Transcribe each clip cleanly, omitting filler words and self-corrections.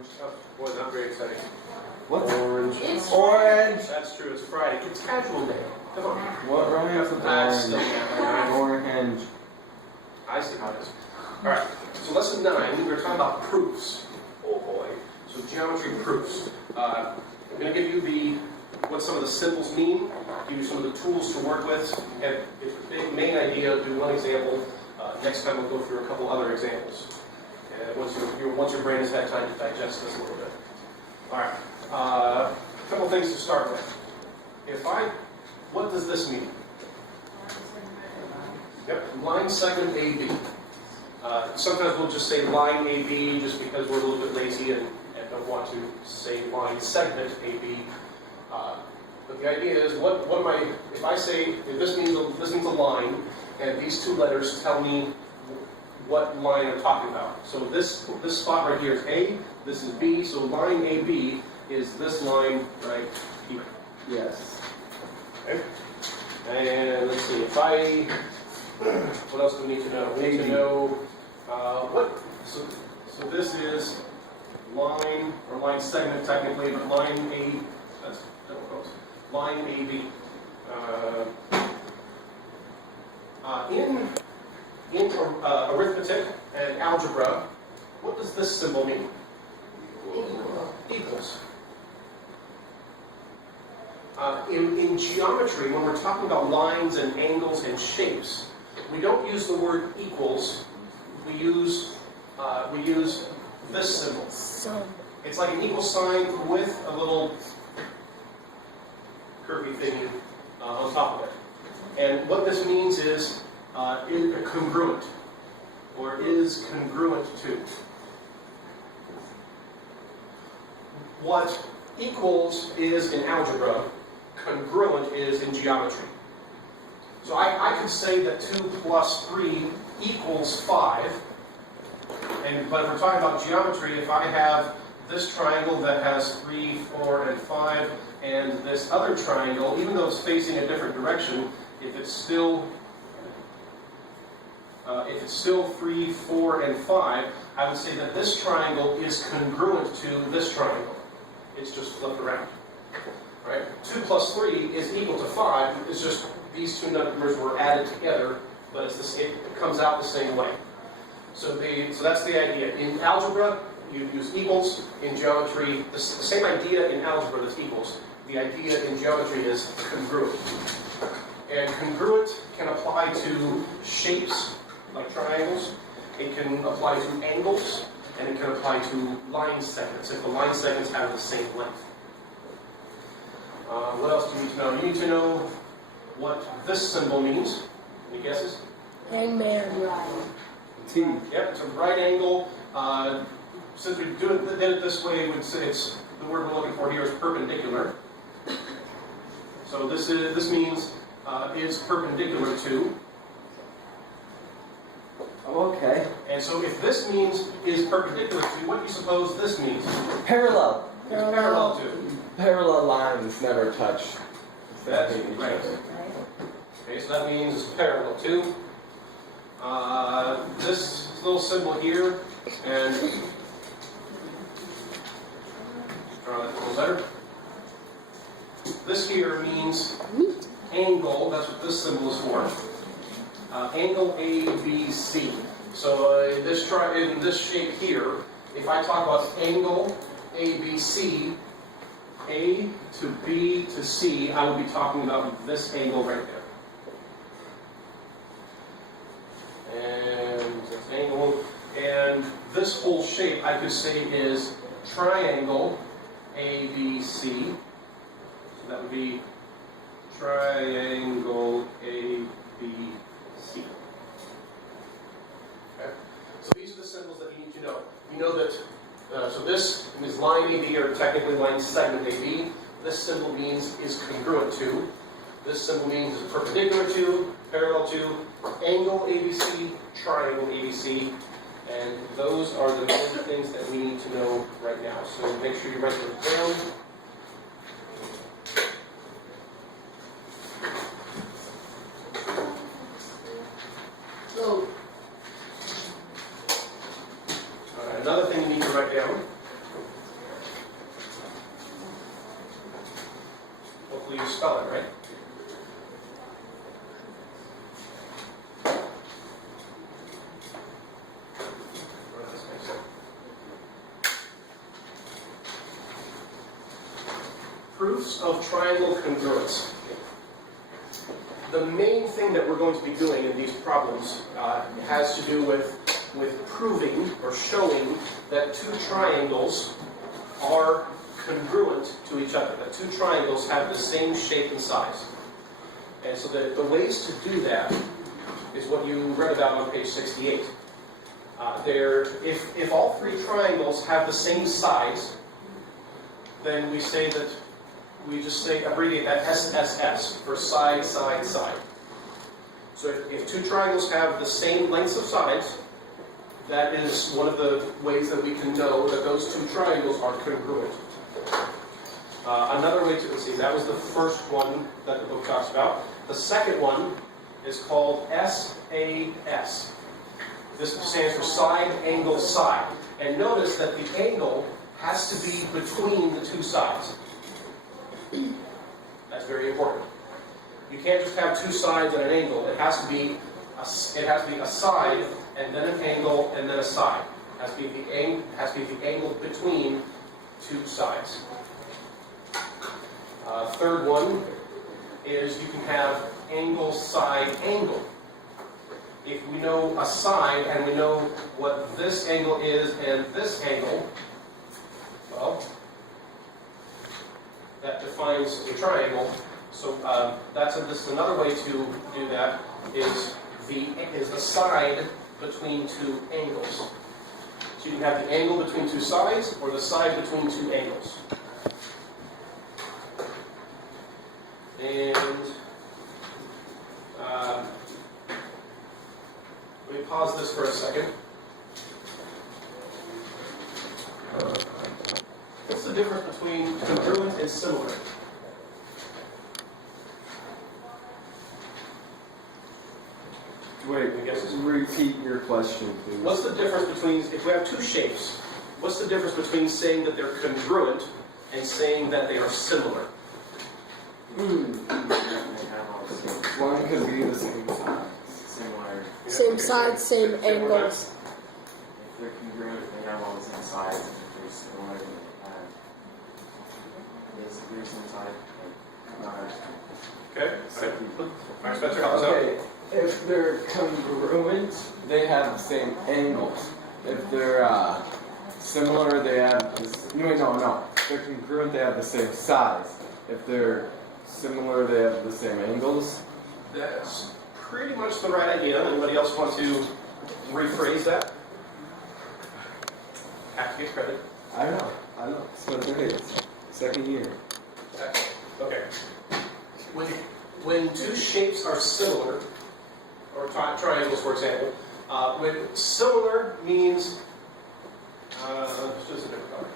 Orange. Oh, boy, not very exciting. What? Orange. It's Orange. That's true. It's Friday. It's casual day. Come on. What rhymes with That's still orange? Orange. I see how it is. All right. So lesson 9, we're talking about proofs. Oh boy. So geometry proofs. I'm going to give you what some of the symbols mean. Give you some of the tools to work with. And if the main idea, do one example. Next time we'll go through a couple other examples. And once your brain has had time to digest this a little bit. All right. A couple things to start with. What does this mean? Yep, line segment AB. Sometimes we'll just say line AB just because we're a little bit lazy and don't want to say line segment AB. But the idea is, if this means a line, and these two letters tell me what line I'm talking about. So this spot right here is A, this is B, so line AB is this line right here. Yes. Okay? And let's see, what else do we need to know? We need to know so this is line, or line segment technically, but line A, that's line AB. In arithmetic and algebra, what does this symbol mean? Equals. In geometry, when we're talking about lines and angles and shapes, we don't use the word equals. We use this symbol. It's like an equal sign with a little curvy thing on top of it. And what this means is congruent, or is congruent to. What equals is in algebra, congruent is in geometry. So I could say that 2 plus 3 equals 5, but if we're talking about geometry, if I have this triangle that has 3, 4, and 5, and this other triangle, even though it's facing a different direction, if it's still 3, 4, and 5, I would say that this triangle is congruent to this triangle. It's just flipped around. Right? 2 plus 3 is equal to 5. It's just these two numbers were added together, but it comes out the same way. So that's the idea. In algebra, you use equals. In geometry, the same idea in algebra that's equals. The idea in geometry is congruent. And congruent can apply to shapes, like triangles. It can apply to angles, and it can apply to line segments, if the line segments have the same length. What else do you need to know? You need to know what this symbol means. Any guesses? Hangman. T. Yep, it's a right angle. Since we did it this way, we would say it's the word we're looking for here is perpendicular. So this means is perpendicular to. Oh, okay. And so if this means is perpendicular to, what do you suppose this means? Parallel. It's parallel to. Parallel lines never touch. That's right. Okay, so that means it's parallel to. This little symbol here, and draw that a little better. This here means angle. That's what this symbol is for. Angle ABC. So in this shape here, if I talk about angle ABC, A to B to C, I would be talking about this angle right there. And this angle, and this whole shape I could say is triangle ABC. So that would be triangle ABC. Okay? So these are the symbols that you need to know. You know that, so this is line AB, or technically line segment AB. This symbol means is congruent to. This symbol means is perpendicular to, parallel to, angle ABC, triangle ABC. And those are the main things that we need to know right now. So make sure you write those down. Another thing you need to write down Hopefully you spell it right. Proofs of triangle congruence. The main thing that we're going to be doing in these problems has to do with proving or showing that two triangles are congruent to each other, that two triangles have the same shape and size. And so the ways to do that is what you read about on page 68. If all three triangles have the same size, then we say that we just abbreviate that SSS for side, side, side. So if two triangles have the same lengths of sides, that is one of the ways that we can know that those two triangles are congruent. Another way to see, that was the first one that the book talks about. The second one is called SAS. This stands for side, angle, side. And notice that the angle has to be between the two sides. That's very important. You can't just have two sides and an angle. It has to be a side and then an angle and then a side. It has to be the angle between two sides. Third one is you can have angle, side, angle. If we know a side and we know what this angle is and this angle, well, that defines a triangle. So this is another way to do that is the side between two angles. So you can have the angle between two sides or the side between two angles. And let me pause this for a second. What's the difference between congruent and similar? Wait, repeat your question, please. What's the difference between, if we have two shapes, what's the difference between saying that they're congruent and saying that they are similar? One could be the same size. Similar. Same sides, same angles. If they're congruent, they have all the same sides. And if they're similar, they have basically the same side. Okay. Alright, Spencer, help us out. Okay, if they're congruent, they have the same angles. If they're similar, they have no. If they're congruent, they have the same size. If they're similar, they have the same angles. That's pretty much the right idea. Anybody else want to rephrase that? Have to get credit. I know. Spencer Hayes, second year. Okay. When two shapes are similar, or triangles, for example, when similar means it's just a different color.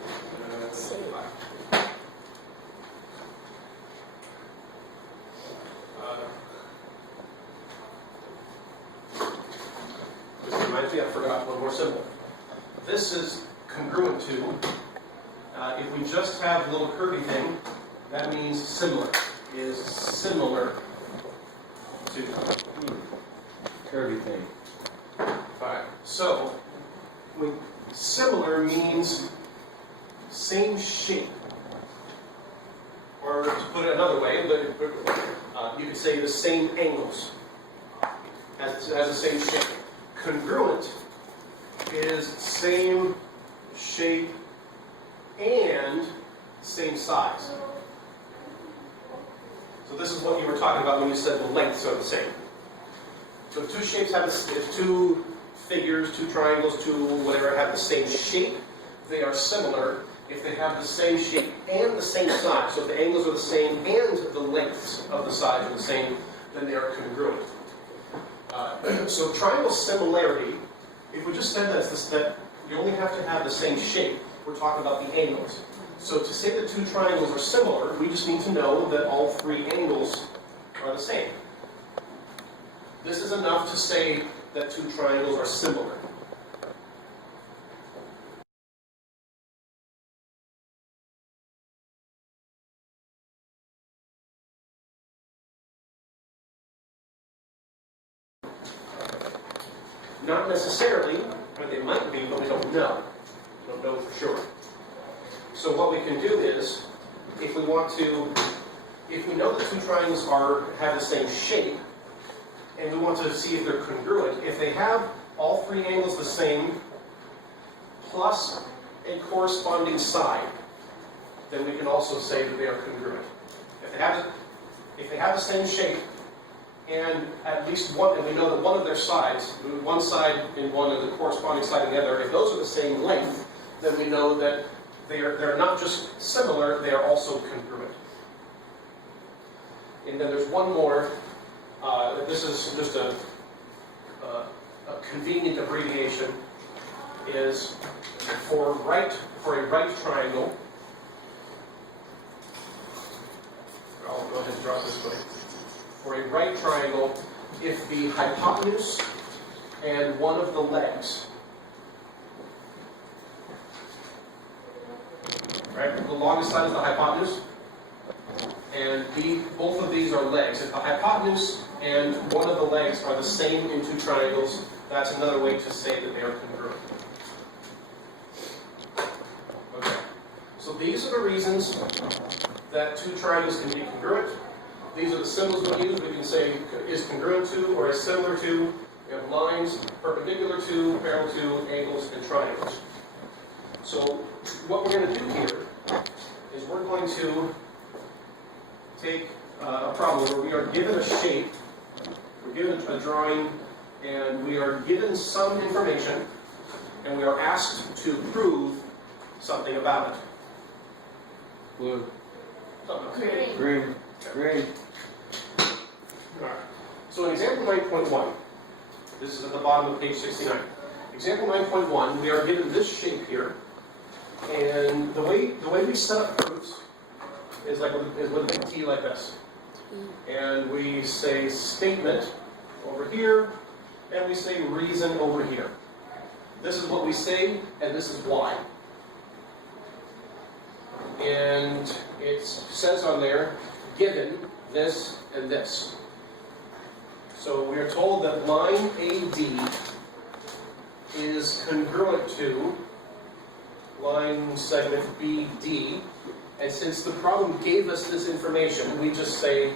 This reminds me, I forgot one more symbol. This is congruent to. If we just have a little curvy thing, that means similar. Is similar to. Curvy thing. Fine. So, similar means same shape. Or to put it another way, you could say the same angles. Has the same shape. Congruent is same shape and same size. So this is what you were talking about when you said the lengths are the same. So if two shapes have if two figures, two triangles, two whatever have the same shape, they are similar. If they have the same shape and the same size, so if the angles are the same and the lengths of the sides are the same, then they are congruent. So triangle similarity, if we just said that you only have to have the same shape, we're talking about the angles. So to say that two triangles are similar, we just need to know that all three angles are the same. This is enough to say that two triangles are similar. Not necessarily, I mean, they might be, but we don't know. We don't know for sure. So what we can do is, if we know that two triangles have the same shape, and we want to see if they're congruent, if they have all three angles the same, plus a corresponding side, then we can also say that they are congruent. If they have the same shape, and at least one, and we know that one of their sides, one side in one and the corresponding side in the other, if those are the same length, then we know that they're not just similar, they are also congruent. And then there's one more. This is just a convenient abbreviation. Is for a right triangle. I'll go ahead and draw it this way. For a right triangle, if the hypotenuse and one of the legs, right, the longest side is the hypotenuse, and both of these are legs. If the hypotenuse and one of the legs are the same in two triangles, that's another way to say that they are congruent. Okay, so these are the reasons that two triangles can be congruent. These are the symbols we use. We can say is congruent to or is similar to. We have lines perpendicular to, parallel to, angles, and triangles. So what we're going to do here is we're going to take a problem where we are given a shape, we're given a drawing, and we are given some information, and we are asked to prove something about it. Blue. Green. Green. Green. Alright. So in example 9.1, this is at the bottom of page 69. Example 9.1, we are given this shape here, and the way we set up proofs is with a T like this. And we say statement over here, and we say reason over here. This is what we say, and this is why. And it says on there, given this and this. So we are told that line AD is congruent to line segment BD. And since the problem gave us this information, we just say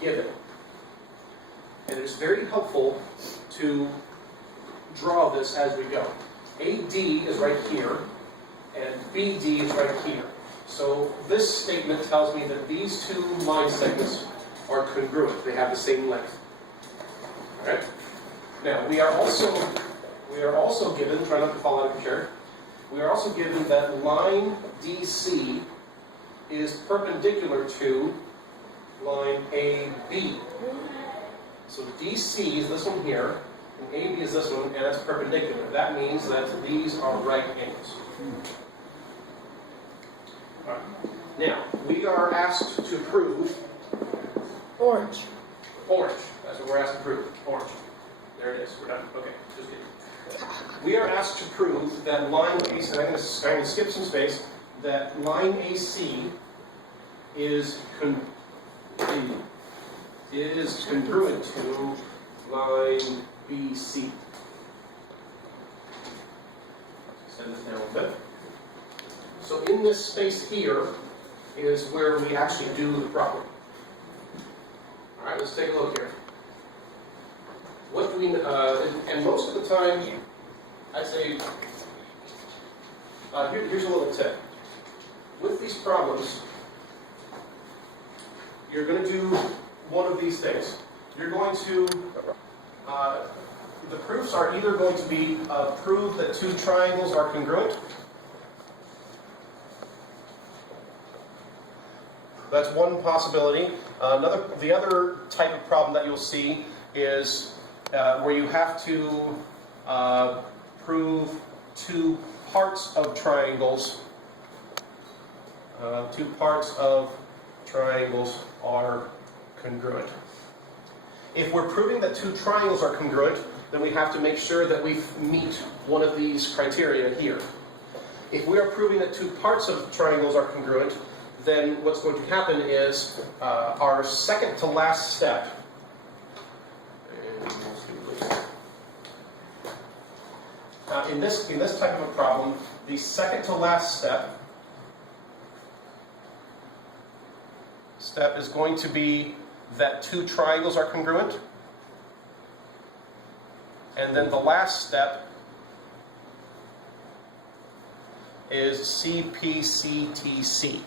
given. And it's very helpful to draw this as we go. AD is right here, and BD is right here. So this statement tells me that these two line segments are congruent. They have the same length. All right? Now, we are also given, try not to fall out of the chair, we are also given that line DC is perpendicular to line AB. So DC is this one here, and AB is this one, and that's perpendicular. That means that these are right angles. All right. Now, we are asked to prove Orange. orange. That's what we're asked to prove. Orange. There it is. We're done. Okay, just kidding. We are asked to prove that line AC, and I'm going to skip some space, that line AC is congruent to line BC. Send this down a bit. So in this space here is where we actually do the problem. All right, let's take a look here. What do we, and most of the time, I'd say, here's a little tip. With these problems, you're going to do one of these things. You're going to, the proofs are either going to be prove that two triangles are congruent. That's one possibility. The other type of problem that you'll see is where you have to prove two parts of triangles. Two parts of triangles are congruent. If we're proving that two triangles are congruent, then we have to make sure that we meet one of these criteria here. If we are proving that two parts of triangles are congruent, then what's going to happen is our second to last step. in this type of a problem, the second to last step is going to be that two triangles are congruent. And then the last step is CPCTC.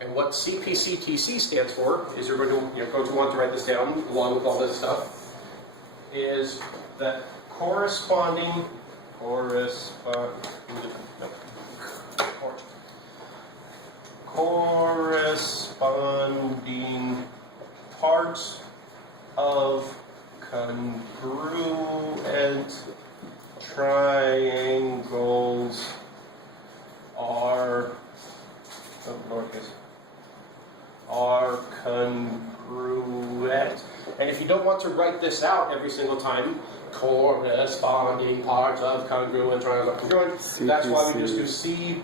And what CPCTC stands for is you're going to want to write this down along with all this stuff, is that corresponding parts of congruent triangles are congruent. And if you don't want to write this out every single time, corresponding parts of congruent triangles are congruent, that's why we just do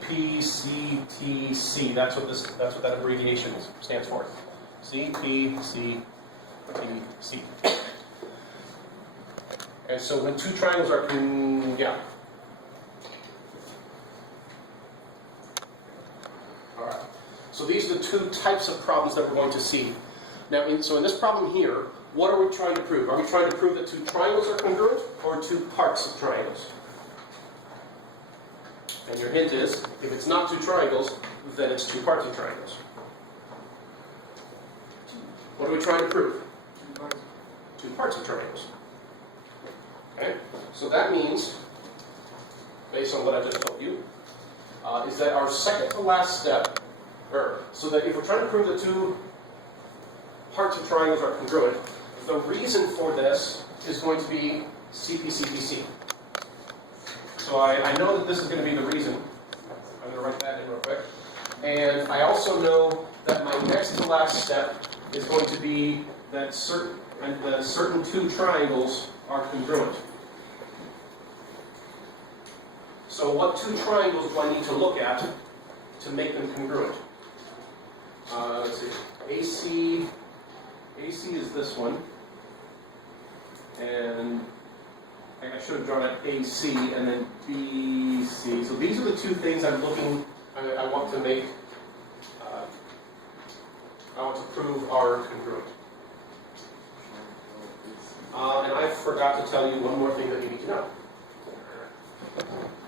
CPCTC. That's what that abbreviation stands for. CPCTC. And so when two triangles are Alright. So these are the two types of problems that we're going to see. Now, so in this problem here, what are we trying to prove? Are we trying to prove that two triangles are congruent or two parts of triangles? And your hint is, if it's not two triangles, then it's two parts of triangles. What are we trying to prove? Two parts of triangles. Okay? So that means, based on what I just told you, is that our second to last step, so that if we're trying to prove that two parts of triangles are congruent, the reason for this is going to be CPCTC. So I know that this is going to be the reason. I'm going to write that in real quick. And I also know that my next to last step is going to be that certain two triangles are congruent. So what two triangles do I need to look at to make them congruent? Let's see. AC is this one. And I should have drawn it AC and then BC. So these are the two things I want to make, I want to prove are congruent. And I forgot to tell you one more thing that you need to know.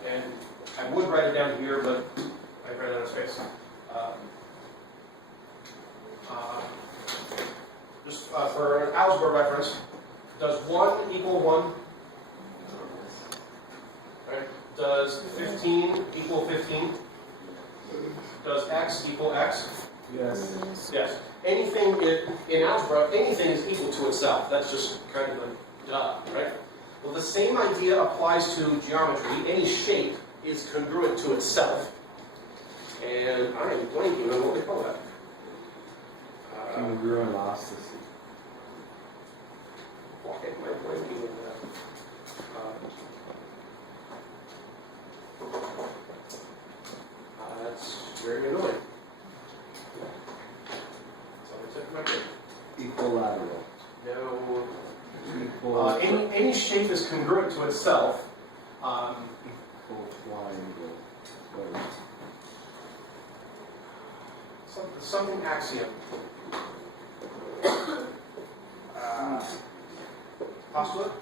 And I would write it down here, but I ran out of space. Just for an algebra reference, does 1 equal 1? Right? Does 15 equal 15? Does x equal x? Yes. Yes. Anything in algebra, anything is equal to itself. That's just kind of a duh, right? Well, the same idea applies to geometry. Any shape is congruent to itself. And I am blanking on what they call that. Congruentosity. Why am I blanking on that? That's very annoying. So I took my break. Equilateral. No. Equal. Any shape is congruent to itself. Equal triangle. Something axiom. Postulate?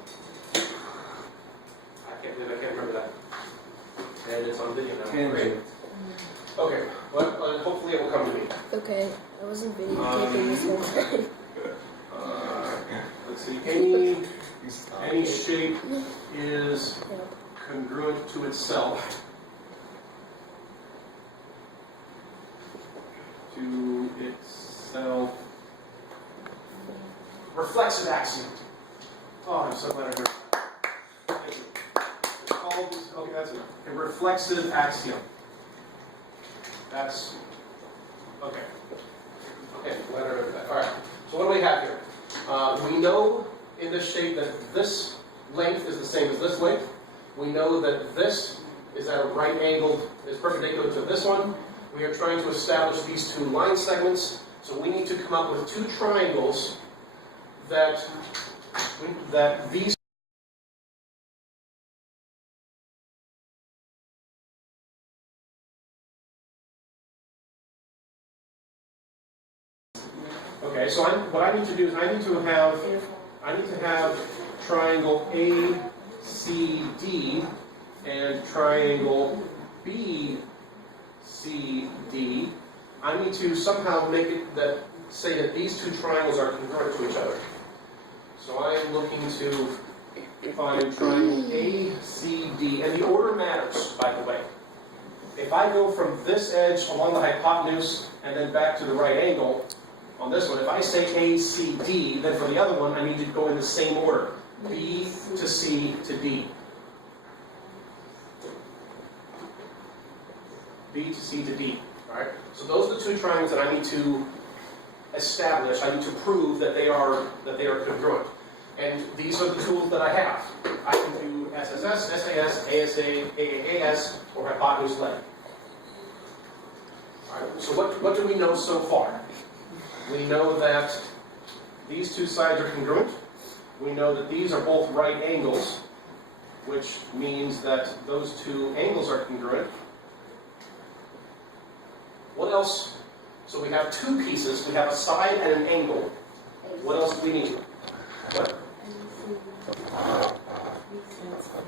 I can't remember that. And it's on video now. Tangent. Great. Okay, well, hopefully it will come to me. Okay, I wasn't videotaping this whole time. Let's see, any shape is congruent to itself. Reflexive axiom. Oh, I'm so glad I heard that. Thank you. It's called, okay, that's enough. A reflexive axiom. That's, okay. Okay, glad I heard that. All right, so what do we have here? We know in this shape that this length is the same as this length. We know that this is at a right angle, is perpendicular to this one. We are trying to establish these two line segments, so we need to come up with two triangles that these Okay, so what I need to do is I need to have triangle ACD and triangle BCD. I need to somehow make it say that these two triangles are congruent to each other. So I am looking to find triangle ACD, and the order matters, by the way. If I go from this edge along the hypotenuse and then back to the right angle on this one, if I say ACD, then for the other one I need to go in the same order. B to C to D. B to C to D. Alright? So those are the two triangles that I need to establish, I need to prove that they are congruent. And these are the tools that I have. I can do SSS, SAS, ASA, AAAS, or hypotenuse leg. Alright, so what do we know so far? We know that these two sides are congruent. We know that these are both right angles, which means that those two angles are congruent. What else? So we have two pieces. We have a side and an angle. What else do we need? What?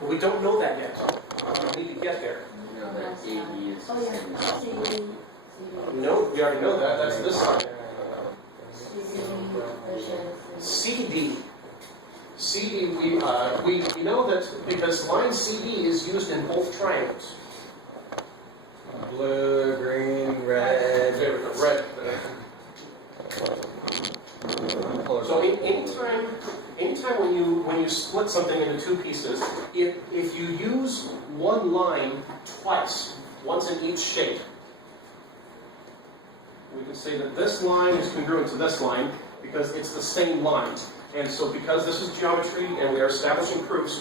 Well, we don't know that yet. We need to get there. You know that AB is the same. No, we already know that. That's this side. CD. CD, we know that because line CD is used in both triangles. Blue, green, red. There we go, red. So anytime when you split something into two pieces, if you use one line twice, once in each shape, we can say that this line is congruent to this line because it's the same lines. And so because this is geometry and we are establishing proofs,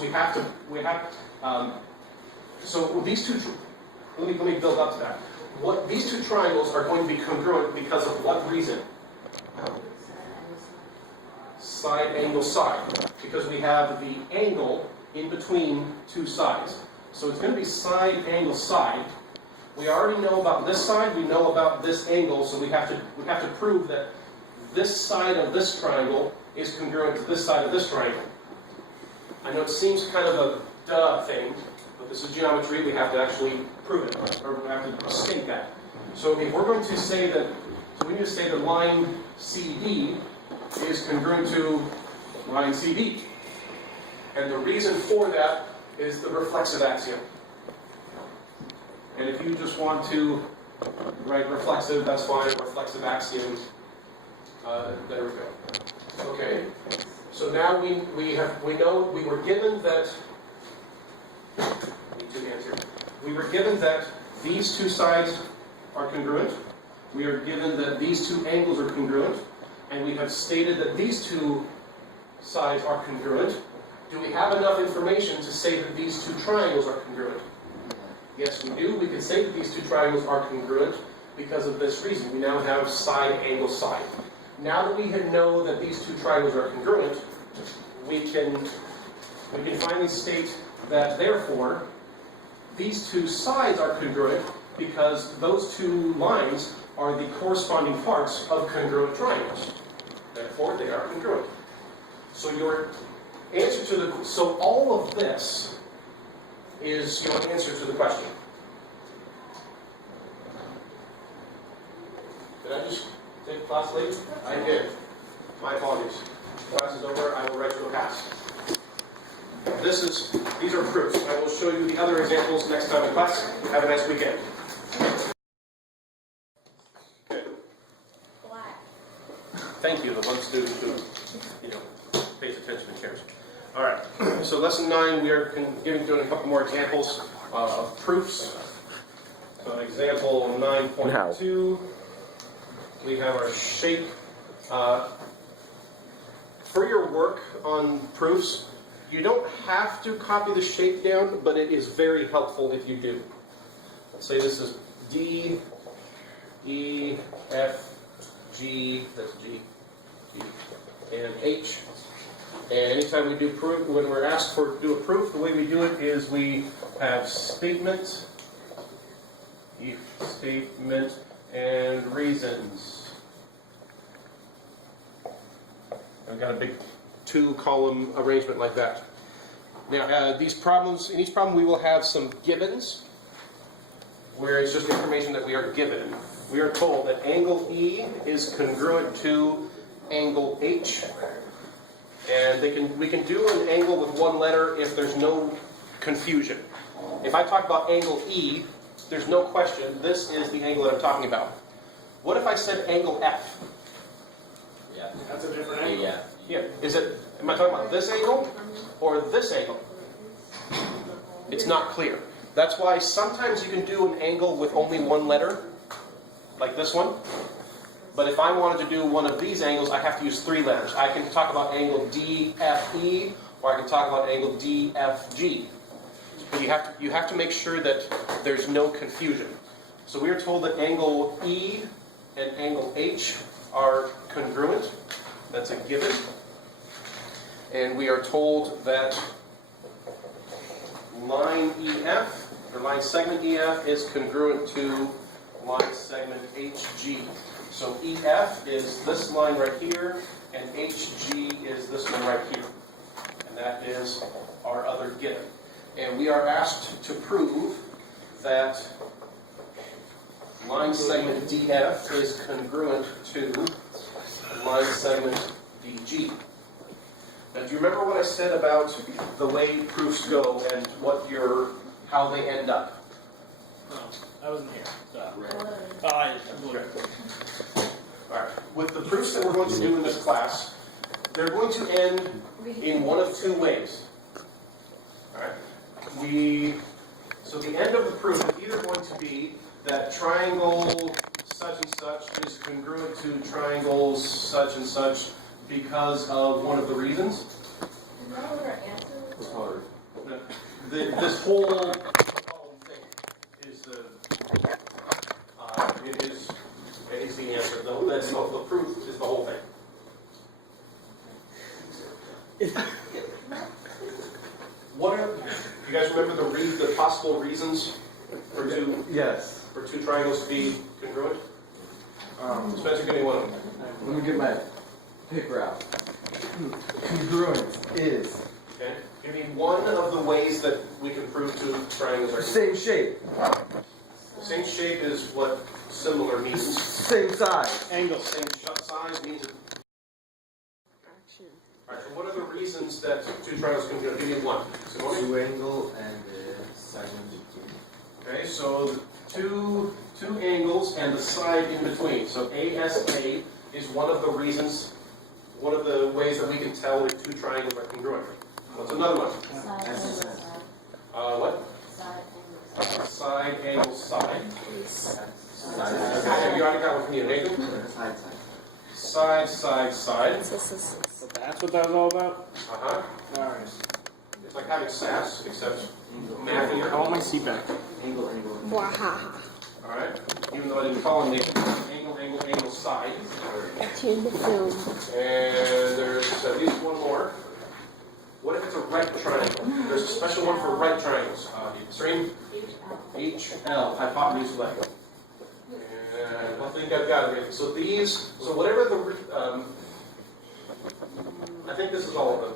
so these two, let me build up to that. These two triangles are going to be congruent because of what reason? Side, angle, side. Because we have the angle in between two sides. So it's going to be side, angle, side. We already know about this side, we know about this angle, so we have to prove that this side of this triangle is congruent to this side of this triangle. I know it seems kind of a duh thing, but this is geometry, we have to actually prove it, or we have to state that. So if we're going to say that, so we need to say that line CD is congruent to line CD. And the reason for that is the reflexive axiom. And if you just want to write reflexive, that's fine, reflexive axiom. There we go. Okay. So now we know we were given that. Need 2 hands here. We were given that these two sides are congruent. We are given that these two angles are congruent, and we have stated that these two sides are congruent. Do we have enough information to say that these two triangles are congruent? Yes, we do. We can say that these two triangles are congruent because of this reason. We now have side, angle, side. Now that we know that these two triangles are congruent, we can finally state that therefore these two sides are congruent because those two lines are the corresponding parts of congruent triangles. Therefore, they are congruent. So your answer to so all of this is your answer to the question. Did I just take class late? I did. My apologies. Class is over. I will write you a pass. These are proofs. I will show you the other examples next time in class. Have a nice weekend. Okay. Thank you, the one student who, pays attention and cares. All right. So lesson 9, we are doing a couple more examples of proofs. So example 9.2, we have our shape. For your work on proofs, you don't have to copy the shape down, but it is very helpful if you do. Let's say this is D, E, F, G, that's G, B, and H. And anytime we do proof, when we're asked to do a proof, the way we do it is we have statement, if statement, and reasons. And we've got a big 2-column arrangement like that. Now, these problems, in each problem we will have some givens, where it's just information that we are given. We are told that angle E is congruent to angle H. And we can do an angle with one letter if there's no confusion. If I talk about angle E, there's no question, this is the angle that I'm talking about. What if I said angle F? Yeah. That's a different angle. Yeah. Yeah. Am I talking about this angle or this angle? It's not clear. That's why sometimes you can do an angle with only one letter, like this one. But if I wanted to do one of these angles, I have to use 3 letters. I can talk about angle DFE, or I can talk about angle DFG. But you have to make sure that there's no confusion. So we are told that angle E and angle H are congruent. That's a given. And we are told that line EF, or line segment EF, is congruent to line segment HG. So EF is this line right here, and HG is this one right here. And that is our other given. And we are asked to prove that line segment DF is congruent to line segment DG. Now, do you remember what I said about the way proofs go and how they end up? I wasn't here. Okay. All right. With the proofs that we're going to do in this class, they're going to end in one of 2 ways. All right. So the end of the proof is either going to be that triangle such and such is congruent to triangles such and such because of one of the reasons. Is that what our answer was? It's hard. This whole column thing is the answer. The proof is the whole thing. What are you guys remember the possible reasons for two triangles to be congruent? Spencer, give me one of them. Let me get my paper out. Congruence is Okay. Give me one of the ways that we can prove 2 triangles are same shape, the same shape is what similar means. same size. Angle. Same size means. All right. So what are the reasons that 2 triangles can give me one? So 2 angle and the segment. okay. So two angles and the side in between. So ASA is one of the reasons. One of the ways that we can tell if 2 triangles are congruent. What's another one? What? Side angle side. Okay, you already got one from you, Nathan? Side. So that's what that was all about? Uh-huh. Alright. It's like having SAS, except math here. I want my seat back. Angle. Wahaha. Alright. Even though I didn't call him Nathan. Angle, side. Tune the film. And there's at least one more. What if it's a right triangle? There's a special one for right triangles. Stream? HL. Hypotenuse length. And I think I've got it here. So whatever I think this is all of them.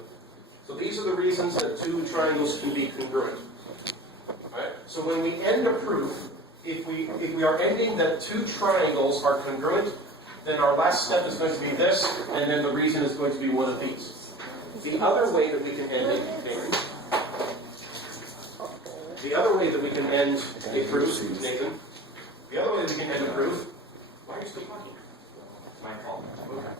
So these are the reasons that 2 triangles can be congruent. Alright? So when we end a proof, if we are ending that 2 triangles are congruent, then our last step is going to be this, and then the reason is going to be one of these. The other way that we can end a proof, Nathan, the other way that we can end a proof, why are you still talking? It's my fault. Okay.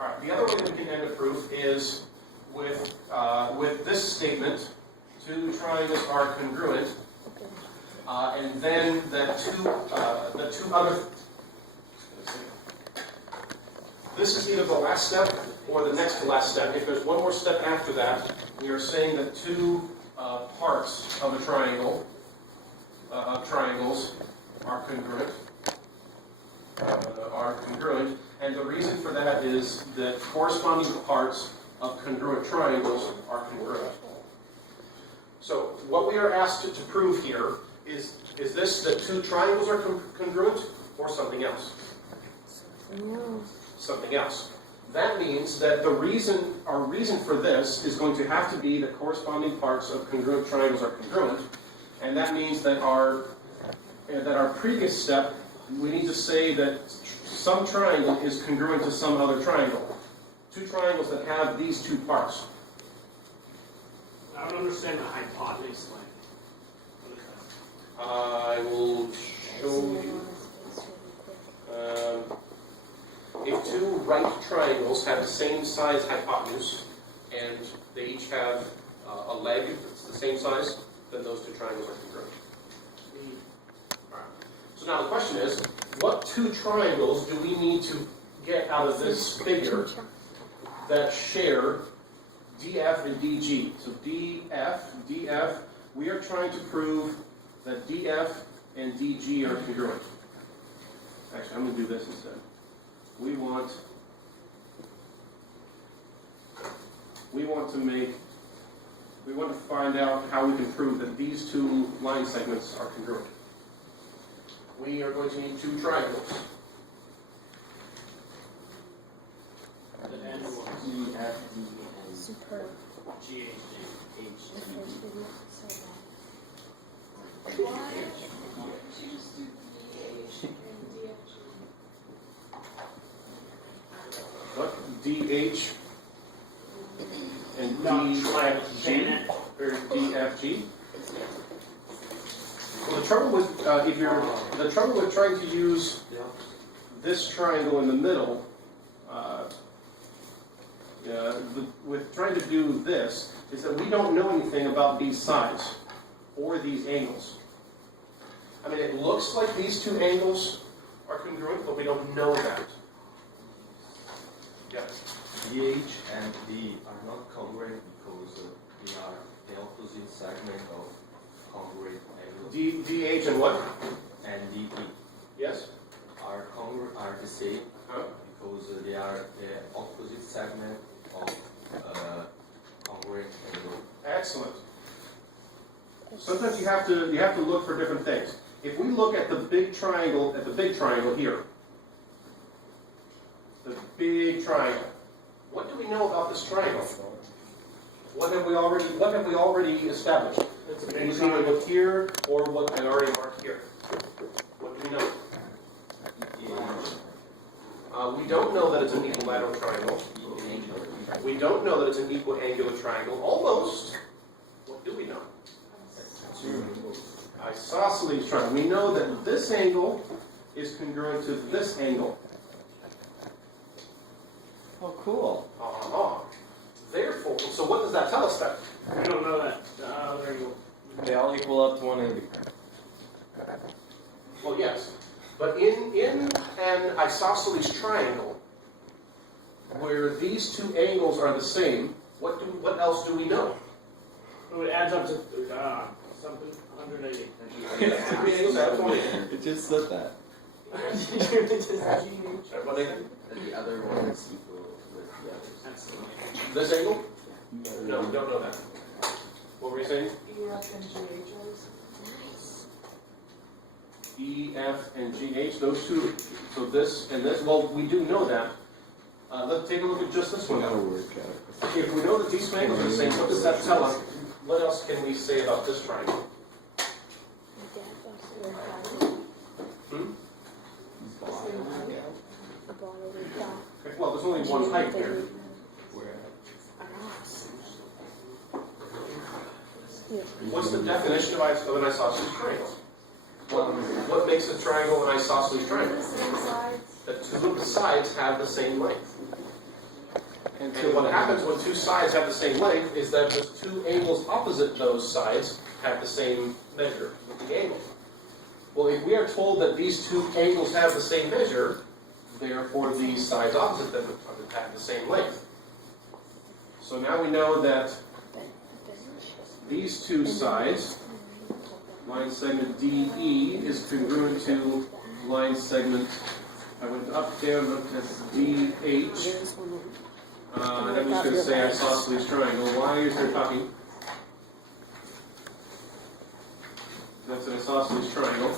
All right. The other way that we can end a proof is with this statement: 2 triangles are congruent, and then the two other. This is either the last step or the next to last step. If there's one more step after that, we are saying that 2 parts of a triangle, triangles, are congruent. And the reason for that is that corresponding parts of congruent triangles are congruent. So what we are asked to prove here is this that 2 triangles are congruent or something else? No. Something else. that means that our reason for this is going to have to be that corresponding parts of congruent triangles are congruent, and that means that our previous step, we need to say that some triangle is congruent to some other triangle. Two triangles that have these two parts. I don't understand the hypotenuse line. What is that? I will show you. If two right triangles have the same size hypotenuse, and they each have a leg that's the same size, then those two triangles are congruent. Alright. So now the question is, what two triangles do we need to get out of this figure that share DF and DG? So DF, we are trying to prove that DF and DG are congruent. Actually, I'm going to do this instead. We want to find out how we can prove that these two line segments are congruent. We are going to need two triangles. The end one. EFD and Superb. GHD. The first video said What? DH and Janet. DG or DFG? Well, the trouble with trying to use this triangle in the middle, with trying to do this, is that we don't know anything about these sides or these angles. I mean, it looks like these two angles are congruent, but we don't know that. Yeah. DH and D are not congruent because they are the opposite segment of congruent angle. DH and what? And DE Yes? are the same Huh? because they are the opposite segment of congruent angle. Excellent. Sometimes you have to look for different things. If we look at the big triangle here, the big triangle. What do we know about this triangle? What have we already established? It's a We big either triangle. looked here or what I already marked here. What do we know? We don't know that it's an equilateral triangle. We don't know that it's an equal angular triangle. Almost. What do we know? Isosceles triangle. We know that this angle is congruent to this angle. Oh, cool. Therefore, so what does that tell us then? We don't know that. There you go. They all equal up to 180. Well, yes. But in an isosceles triangle, where these two angles are the same, what else do we know? So it adds up to something 180. Three angles add up to 180. It just said that. What do you think? the other one is equal with the others. Excellent. This angle? No, we don't know that. What were you saying? E, F, and GH, those two, so this and this, well, we do know that. Let's take a look at just this one now. If we know that these triangles are the same, what does that tell us? What else can we say about this triangle? Hmm? Okay, well, there's only one height here. What's the definition of an isosceles triangle? What makes a triangle an isosceles triangle? That two of the sides have the same length. And what happens when two sides have the same length is that the two angles opposite those sides have the same measure with the angle. Well, if we are told that these two angles have the same measure, therefore the sides opposite them have the same length. So now we know that these two sides, line segment DE is congruent to line segment, I went up there, looked at DH, and I'm just going to say isosceles triangle. Why is there talking? That's an isosceles triangle.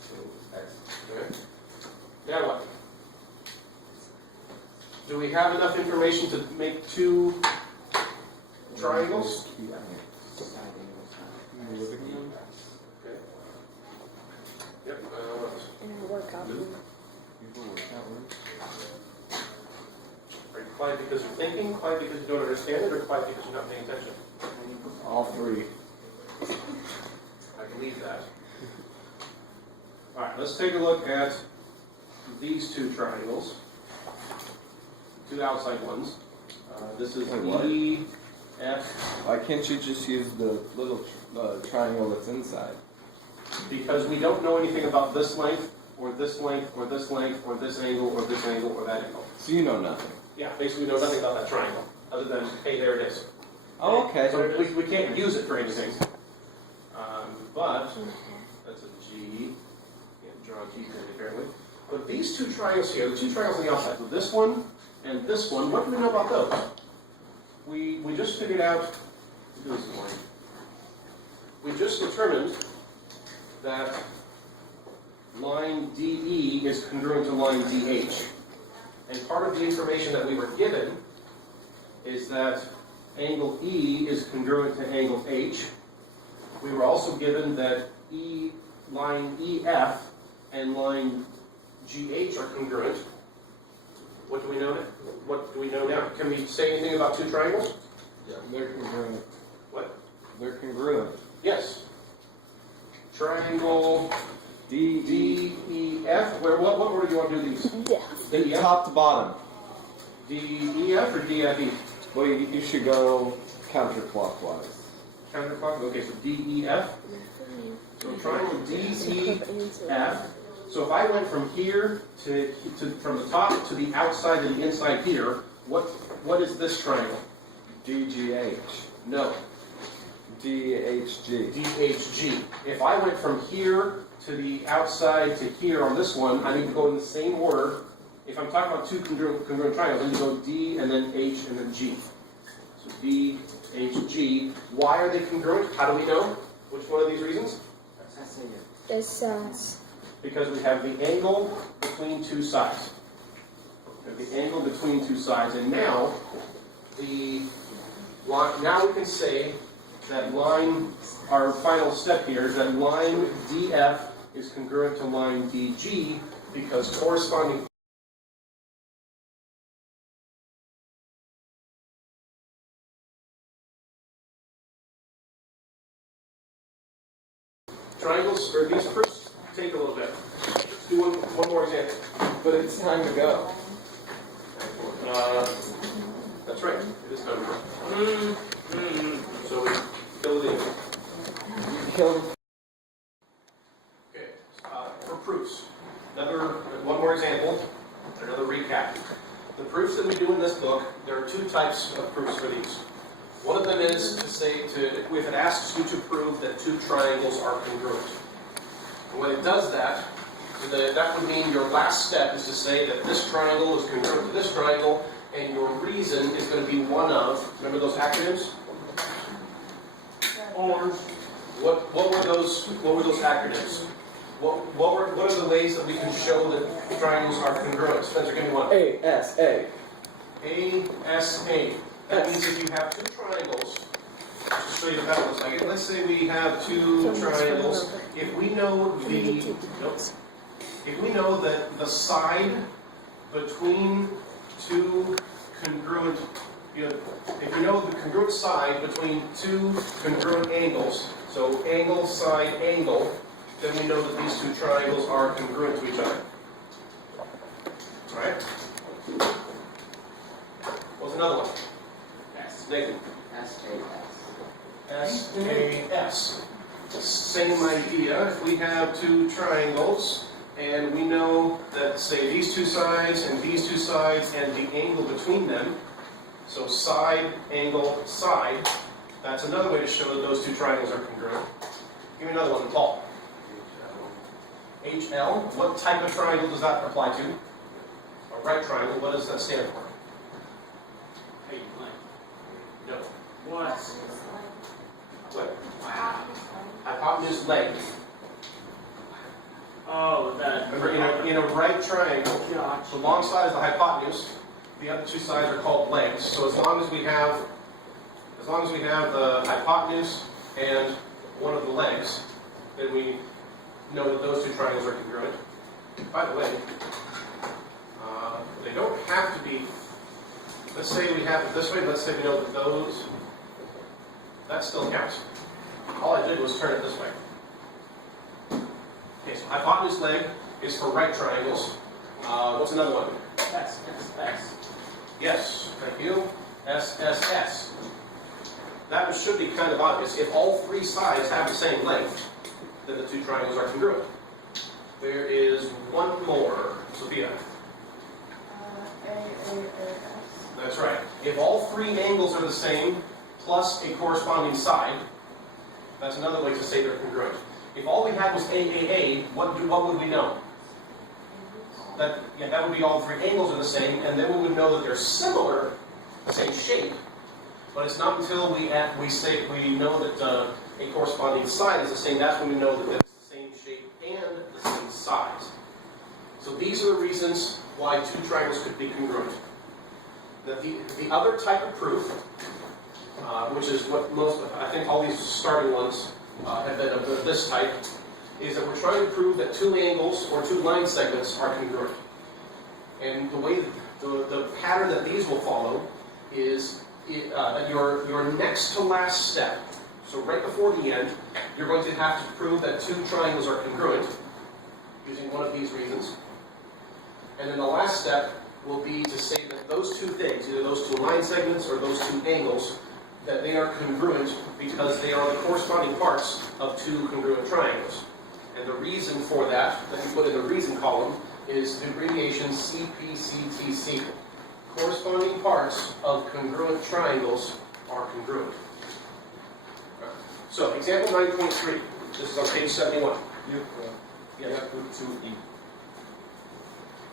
So X. Okay. Now what? have enough information to make two triangles? Okay. Yep. And I work out. Are you quiet because you're thinking, quiet because you don't understand it, or quiet because you're not paying attention? All three. I can leave that. All right, let's take a look at these two triangles, two outside ones. This is Wait, what? E, F, Why can't you just use the little triangle that's inside? because we don't know anything about this length, or this length, or this length, or this angle, or this angle, or that angle. So you know nothing. Yeah, basically we know nothing about that triangle, other than, hey, there it is. Oh, okay. So we can't use it for anything. But, that's a G. Can't draw a G clearly, apparently. But these two triangles here, the two triangles on the outside, so this one and this one, what do we know about those? We just figured out, we just determined that line DE is congruent to line DH. And part of the information that we were given is that angle E is congruent to angle H. We were also given that line EF and line GH are congruent. What do we know now? What do we know now? Can we say anything about two triangles? Yeah, they're congruent. What? They're congruent. Yes. Triangle D, DEF. What order do you want to do these? DEF? top to bottom. DEF or DFE? Well, you should go counterclockwise. Counterclockwise. Okay, so DEF. So triangle DEF. So if I went from here to from the top to the outside to the inside here, what is this triangle? DGH. No. DHG. DHG. If I went from here to the outside to here on this one, I need to go in the same order. If I'm talking about two congruent triangles, I need to go D and then H and then G. So D, H, G. Why are they congruent? How do we know? Which one of these reasons? It's Because we have the angle between two sides. We have the angle between two sides, and now now we can say that line, our final step here is that line DF is congruent to line DG because corresponding triangles, or these proofs, take a little bit. Let's do one more example. But it's time to go. That's right, it is time to go. So we fill it in. Kill. Okay, for proofs, one more example, another recap. The proofs that we do in this book, there are two types of proofs for these. One of them is to say, if it asks you to prove that two triangles are congruent. And when it does that, that would mean your last step is to say that this triangle is congruent to this triangle, and your reason is going to be one of, remember those acronyms? Orange. What were those acronyms? What are the ways that we can show that triangles are congruent? Spencer, give me one. ASA. ASA. That means if you have two triangles, to show you how it looks like it. Let's say we have two triangles. If we know that the side between two congruent, if you know the congruent side between two congruent angles, so angle, side, angle, then we know that these two triangles are congruent to each other. Alright? What's another one? Nathan. SAS. Same idea. If we have two triangles, and we know that, say, these two sides, and these two sides, and the angle between them, so side, angle, side, that's another way to show that those two triangles are congruent. Give me another one, Paul. HL. What type of triangle does that apply to? A right triangle. What does that stand for? No. What? What? Hypotenuse length. Oh, that. Remember, in a right triangle, the long side is the hypotenuse, The other two sides are called legs. So as long as we have the hypotenuse and one of the legs, then we know that those two triangles are congruent. By the way, they don't have to be. Let's say we have it this way. Let's say we know that those. That still counts. All I did was turn it this way. Okay, so hypotenuse leg is for right triangles. What's another one? S, S, S. Yes, thank you. S, S, S. That should be kind of obvious. If all three sides have the same length, then the two triangles are congruent. There is one more. Sophia. That's right. If all three angles are the same, plus a corresponding side, that's another way to say they're congruent. If all we had was AAA, what would we know? That would be all three angles are the same, and then we would know that they're similar, same shape. But it's not until we know that a corresponding side is the same. That's when we know that it's the same shape and the same size. So these are the reasons why two triangles could be congruent. The other type of proof, which is what I think all these starting ones have been of this type, is that we're trying to prove that two angles or two line segments are congruent. And the way the pattern that these will follow is that your next to last step, so right before the end, you're going to have to prove that two triangles are congruent using one of these reasons. And then the last step will be to say that those two things, either those two line segments or those two angles, that they are congruent because they are the corresponding parts of two congruent triangles. And the reason for that you put in the reason column, is the abbreviation CPCTC. Corresponding parts of congruent triangles are congruent. So, example 9.3. This is on page 71. You have put 2E.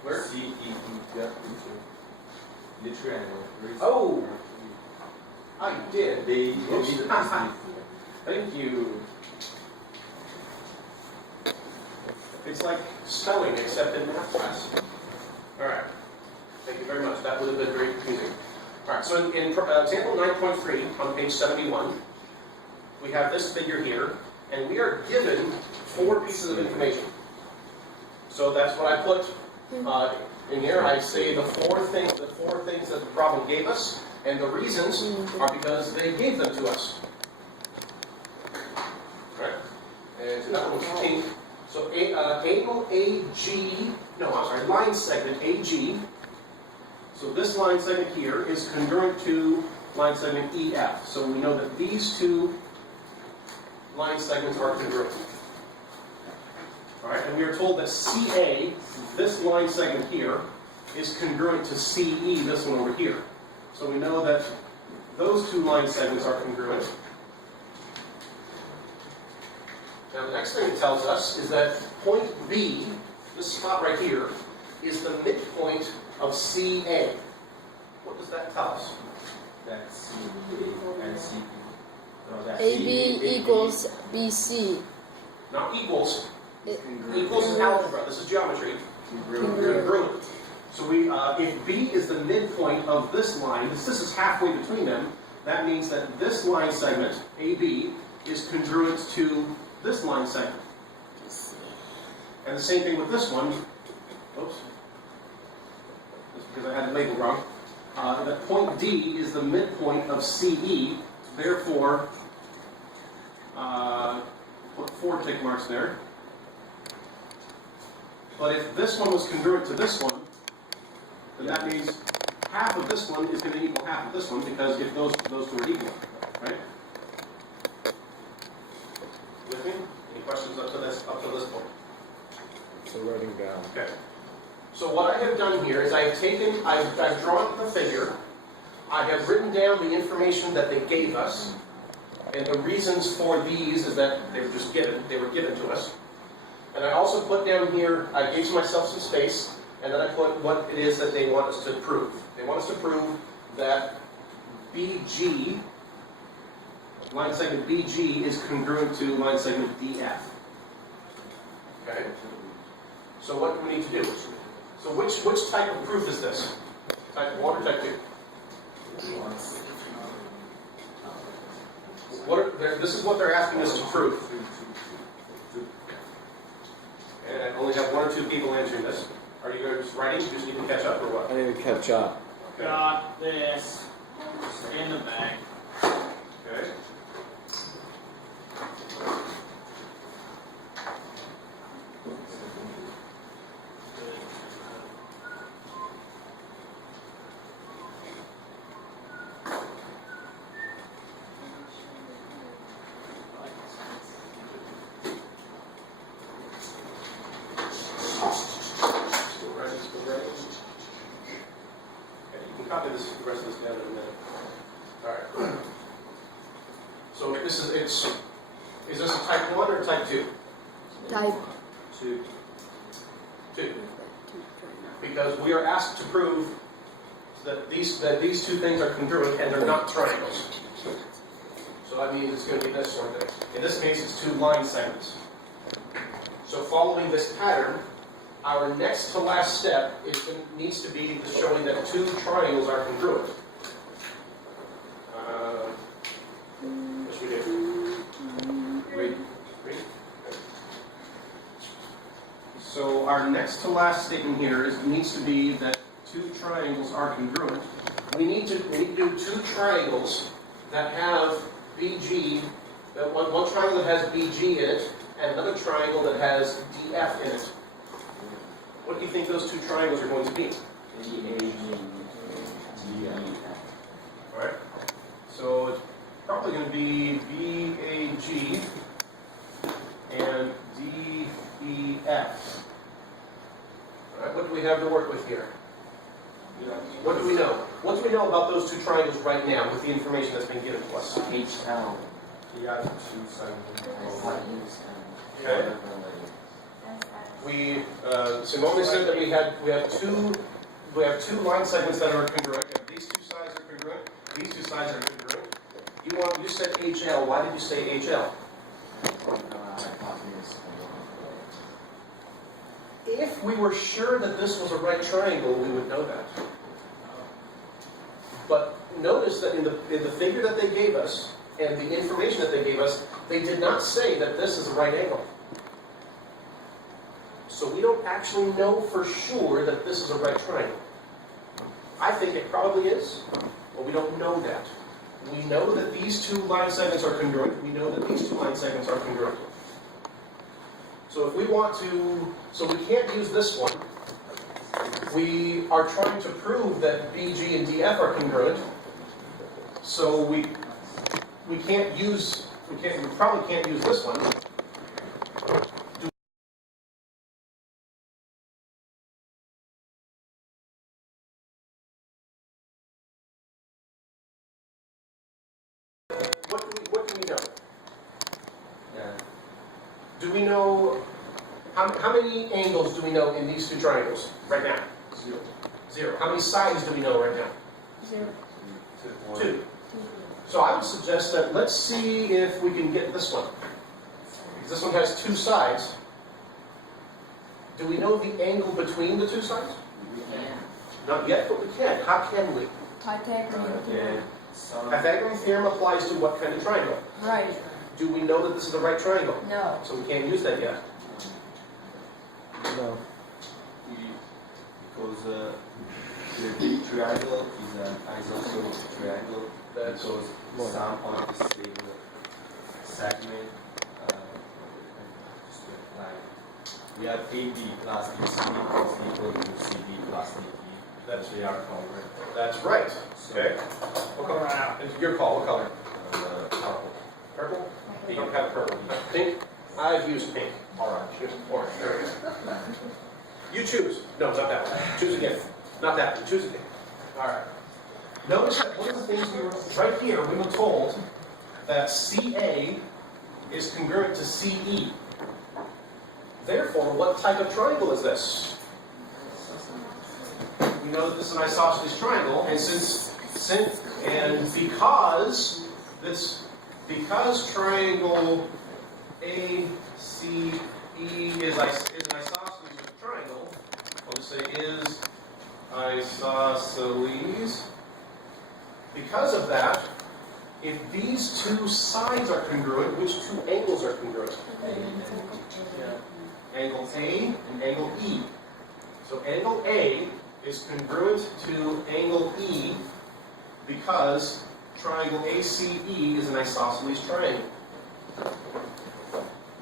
Where? CEE. You have put 2. The triangle. Oh! I did. They Oops. need a Thank you. It's like spelling, except in math class. Alright. Thank you very much. That would have been very confusing. Alright, so in example 9.3 on page 71, we have this figure here, and we are given 4 pieces of information. So that's what I put in here. I say the four things that the problem gave us, and the reasons are because they gave them to us. Alright. And so that one's pink. So angle AG, line segment AG. So this line segment here is congruent to line segment EF. So we know that these two line segments are congruent. Alright, and we are told that CA, this line segment here, is congruent to CE, this one over here. So we know that those two line segments are congruent. Now the next thing it tells us is that point B, this spot right here, is the midpoint of CA. What does that tell us? That's CA and CE. No, that's AB CA, equals BC. Now equals Congruent. is algebra. This is geometry. Congruent. So if B is the midpoint of this line, this is halfway between them, that means that this line segment, AB, is congruent to this line segment. And the same thing with this one. Oops. That's because I had the label wrong. That point D is the midpoint of CE, therefore, put 4 tick marks there. But if this one was congruent to this one, then that means half of this one is going to equal half of this one, because if those two are equal, right? With me? Any questions up to this point? So writing down. Okay. So what I have done here is I've drawn the figure, I have written down the information that they gave us, and the reasons for these is that they were given to us. And I also put down here, I gave myself some space, and then I put what it is that they want us to prove. They want us to prove that BG, line segment BG, is congruent to line segment DF. Okay? So what do we need to do? So which type of proof is this? Type 1 or type 2? This is what they're asking us to prove. And I only have 1 or 2 people answering this. Are you guys writing? You just need to catch up or what? I need to catch up. Got this in the bag. Okay. Still writing. Okay, you can copy the rest of this down in a minute. All right. So is this a type 1 or type 2? Type 2. Because we are asked to prove that these two things are congruent and they're not triangles. So that means it's going to be this sort of thing. In this case, it's 2 line segments. So following this pattern, our next to last step needs to be showing that 2 triangles are congruent. Yes, we do. Read. So our next to last statement here needs to be that 2 triangles are congruent. We need to do 2 triangles that have BG, one triangle that has BG in it, and another triangle that has DF in it. What do you think those 2 triangles are going to be? Alright. So it's probably going to be BAG and DEF. Alright, what do we have to work with here? What do we know? What do we know about those 2 triangles right now with the information that's been given to us? HL. You got 2 segments. Okay. Simone said that we have two line segments that are congruent. These 2 sides are congruent. These 2 sides are congruent. You said HL. Why did you say HL? If we were sure that this was a right triangle, we would know that. But notice that in the figure that they gave us and the information that they gave us, they did not say that this is a right angle. So we don't actually know for sure that this is a right triangle. I think it probably is, but we don't know that. We know that these 2 line segments are congruent. We know that these 2 line segments are congruent. So if we want to, so we can't use this one. We are trying to prove that BG and DF are congruent. So we probably can't use this one. What do we know? Yeah. Do we know, how many angles do we know in these 2 triangles right now? 0. 0. How many sides do we know right now? 0. 2. So I would suggest that let's see if we can get this one. Because this one has 2 sides. Do we know the angle between the 2 sides? Not yet, but we can. How can we? Pythagorean theorem. Pythagorean theorem applies to what kind of triangle? Right. Do we know that this is the right triangle? No. So we can't use that yet. No. Because the triangle is an isosceles triangle. That's Because some of the same segment, like we have AB plus BC is equal to CB plus DE. That's they are congruent. That's right. So, Okay. What color? It's your call. What color? Purple. Purple? You don't have purple. Pink? I've used pink. Orange. Orange. There we go. You choose. No, not that one. Choose again. Not that one. Choose again. All right. Notice that one of the things right here, we were told that CA is congruent to CE. Therefore, what type of triangle is this? We know that this is an isosceles triangle, and because triangle ACE is an isosceles triangle, I'll just say is isosceles. Because of that, if these two sides are congruent, which two angles are congruent? Angle A and angle E. So angle A is congruent to angle E because triangle ACE is an isosceles triangle.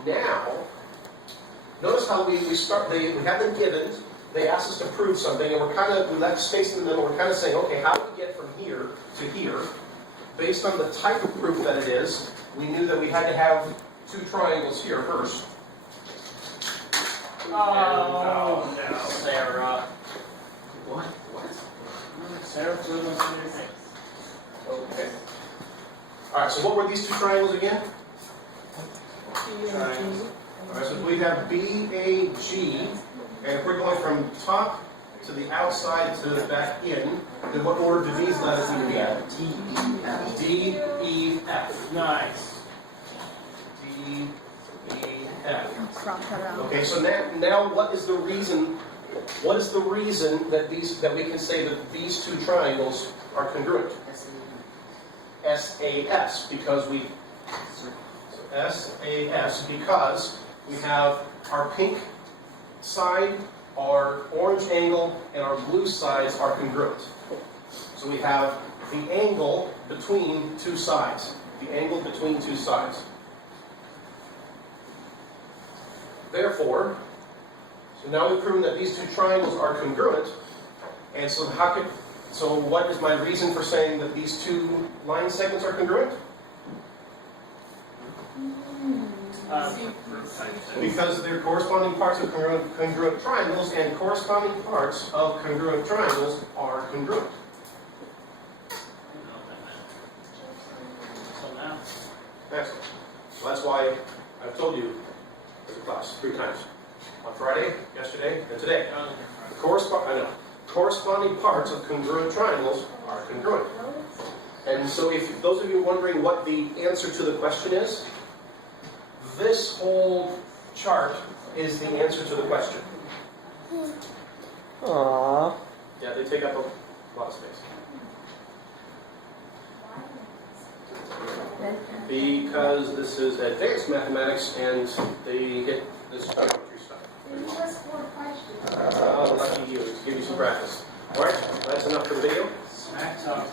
Now, notice how we start, we have them given, they asked us to prove something, and we left space in the middle, we're kind of saying, okay, how do we get from here to here? Based on the type of proof that it is, we knew that we had to have two triangles here first. Oh, no. Sarah. What? Sarah threw them on your face. Okay. Alright, so what were these two triangles again? Triangles. Alright, so we have BAG, and if we're going from top to the outside to the back in, then what order do these letters need to be? D, E, F. Nice. D, E, F. Cross that out. Okay, so now what is the reason? What is the reason that we can say that these two triangles are congruent? SAS, because we SAS because we have our pink side, our orange angle, and our blue sides are congruent. So we have the angle between two sides. The angle between two sides. Therefore, so now we've proven that these two triangles are congruent. And so so what is my reason for saying that these two line segments are congruent? Because they're corresponding parts of congruent triangles, and corresponding parts of congruent triangles are congruent. So now, Excellent. So that's why I've told you as a class 3 times. On Friday, yesterday, and today. Corresponding parts of congruent triangles are congruent. And so if those of you wondering what the answer to the question is, this whole chart is the answer to the question. Aww. Yeah, they take up a lot of space. Because this is advanced mathematics and they hit this geometry stuff. Lucky you, let's give you some practice. Alright, that's enough for the video. smack talk.